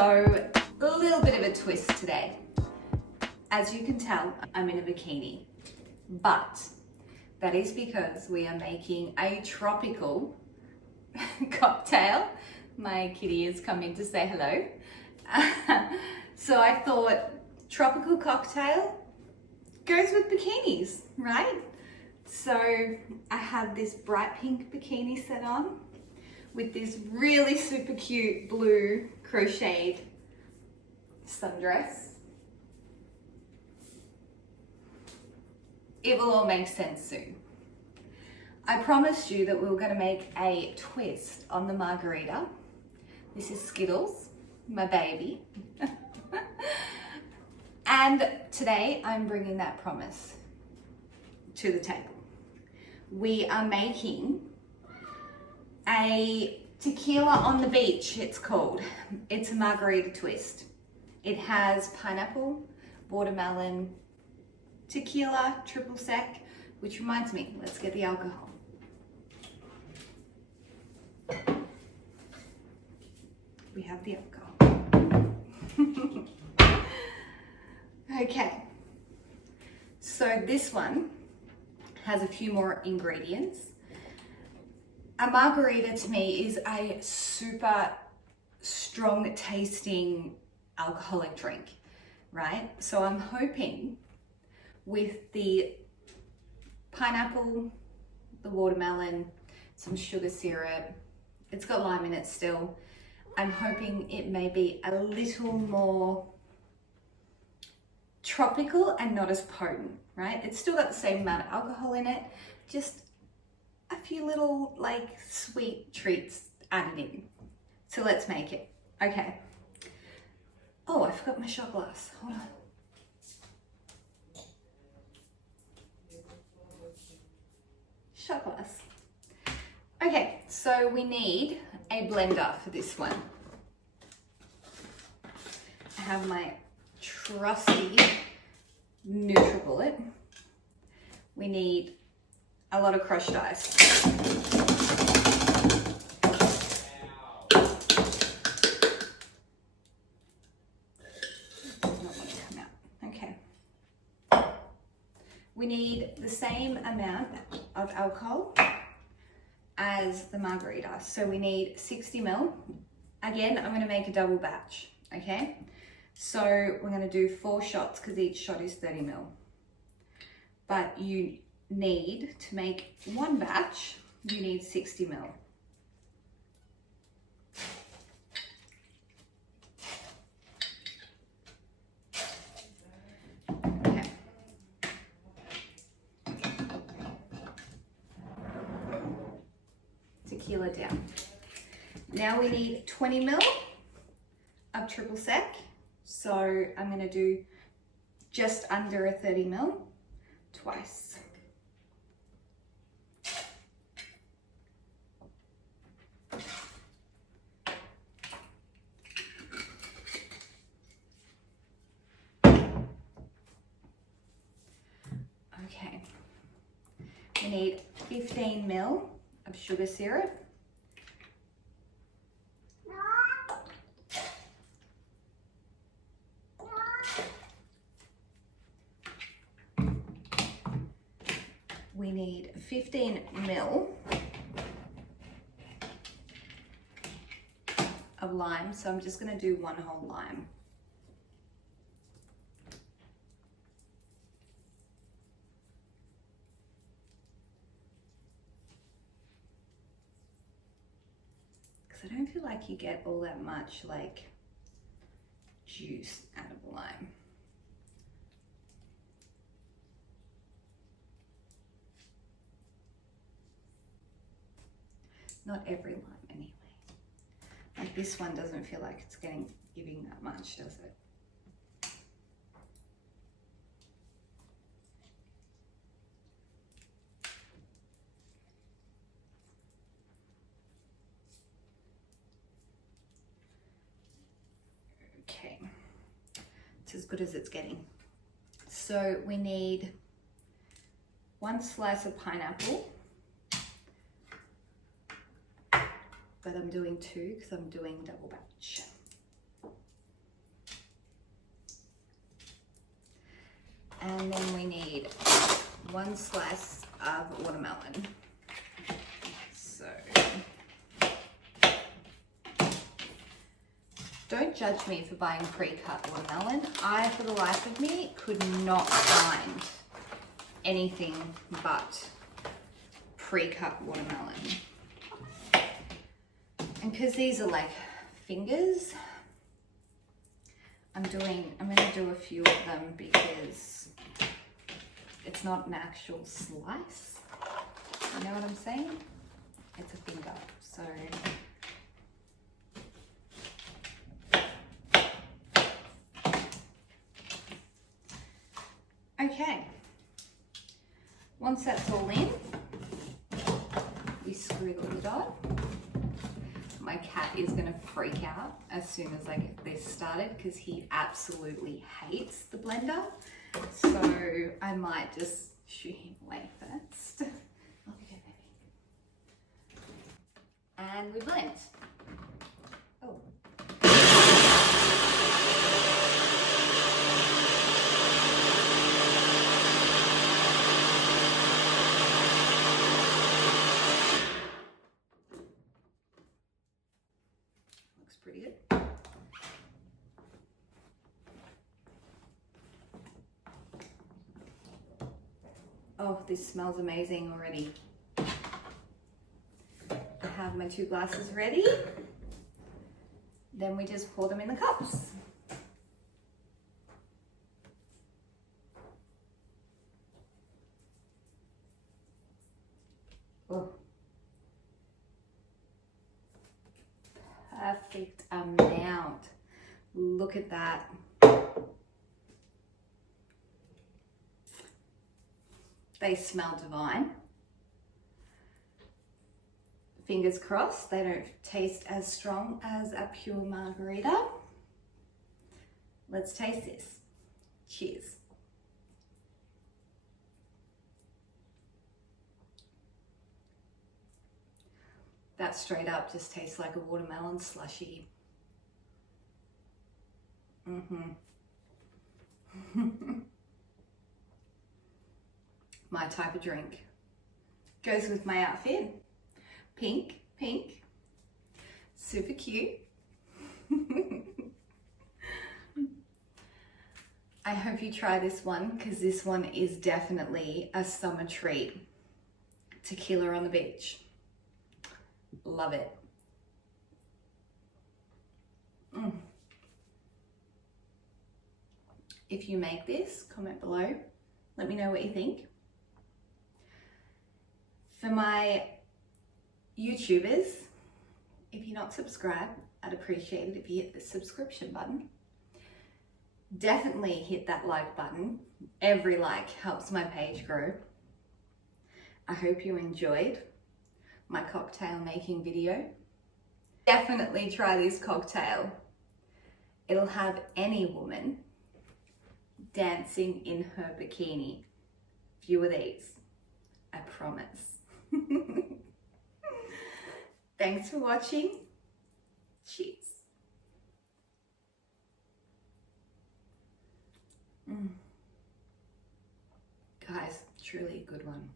So a little bit of a twist today. As you can tell, I'm in a bikini, but that is because we are making a tropical cocktail. My kitty has come in to say hello. So I thought tropical cocktail goes with bikinis, right? So I have this bright pink bikini set on with this really super cute blue crocheted sundress. It will all make sense soon. I promised you that we were going to make a twist on the margarita. This is Skittles, my baby. And today I'm bringing that promise to the table. We are making a tequila on the beach, it's called. It's a margarita twist. It has pineapple, watermelon, tequila, triple sec, which reminds me, let's get the alcohol. We have the alcohol. Okay, so this one has a few more ingredients. A margarita to me is a super strong tasting alcoholic drink, right? So I'm hoping with the pineapple, the watermelon, some sugar syrup, it's got lime in it still. I'm hoping it may be a little more tropical and not as potent, right? It's still got the same amount of alcohol in it, just a few little like sweet treats added in. So let's make it. Okay. Oh, I forgot my shot glass. Hold on. Shot glass. Okay, so we need a blender for this one. I have my trusty NutriBullet. We need a lot of crushed ice. Okay. We need the same amount of alcohol as the margarita. So we need 60 ml. Again, I'm going to make a double batch, okay? So we're going to do 4 shots because each shot is 30 ml. But you need to make one batch, you need 60 ml. Okay. Tequila down. Now we need 20 ml of triple sec. So I'm going to do just under a 30 ml twice. Okay, we need 15 ml of sugar syrup. We need 15 ml of lime, so I'm just going to do 1 whole lime. Because I don't feel like you get all that much like juice out of lime. Not every lime anyway. Like this one doesn't feel like it's giving that much, does it? Okay, it's as good as it's getting. So we need 1 slice of pineapple. But I'm doing 2 because I'm doing double batch. And then we need 1 slice of watermelon. So don't judge me for buying pre-cut watermelon. I, for the life of me, could not find anything but pre-cut watermelon. And because these are like fingers, I'm gonna do a few of them because it's not an actual slice. You know what I'm saying? It's a finger, so. Okay, once that's all in, we screw the lid on. My cat is gonna freak out as soon as I get this started because he absolutely hates the blender. So I might just shoo him away first. Off you go, baby. And we blend. Oh. Looks pretty good. Oh, this smells amazing already. I have my 2 glasses ready. Then we just pour them in the cups. Oh. Perfect amount. Look at that. They smell divine. Fingers crossed, they don't taste as strong as a pure margarita. Let's taste this. Cheers. That straight up just tastes like a watermelon slushy. My type of drink. Goes with my outfit. Pink, pink. Super cute. I hope you try this one because this one is definitely a summer treat. Tequila on the beach. Love it. If you make this, comment below. Let me know what you think. For my YouTubers, if you're not subscribed, I'd appreciate it if you hit the subscription button. Definitely hit that like button. Every like helps my page grow. I hope you enjoyed my cocktail making video. Definitely try this cocktail. It'll have any woman dancing in her bikini. Few of these, I promise. Thanks for watching. Cheers. Guys, truly a good one.